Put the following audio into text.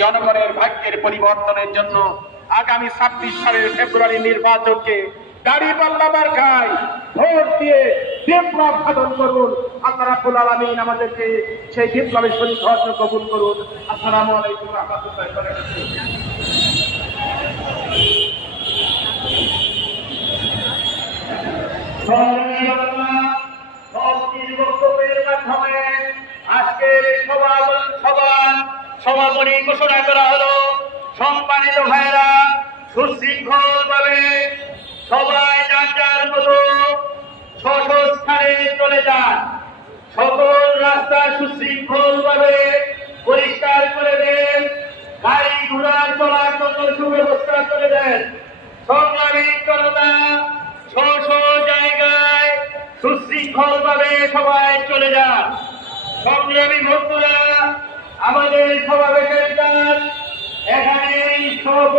জনগণের ভাগ্যের পরিবর্তনের জন্য আগামী 26 সালের ফেব্রুয়ারি নির্বাচনকে দাঁড়িপাল্লা মার্কায় ভোট দিয়ে বিপ্লব সাধন করুন। আল্লাহ রাব্বুল আলামিন আমাদেরকে সেই বিপ্লবের শরীক হওয়ার কবুল করুন। আসসালামু আলাইকুম ওয়া রাহমাতুল্লাহি ওয়া বারাকাতুহু। সমাপনী ঘোষণা করা হলো। সম্মানিত ভাইরা, সুশৃঙ্খল ভাবে সবাই যার যার মতো স্থানে চলে যান। সকল রাস্তা সুশৃঙ্খল ভাবে পরিষ্কার করে দেন। গাড়ি ঘোড়া চলার জন্য সুব্যবস্থা করে দেন। সংগ্রামী জনতা জায়গায় সুশৃঙ্খল ভাবে সবাই চলে যান। সংগ্রামী ভক্তরা, আমাদের সমাবেশের কাজ এখানেই সমাপ্ত।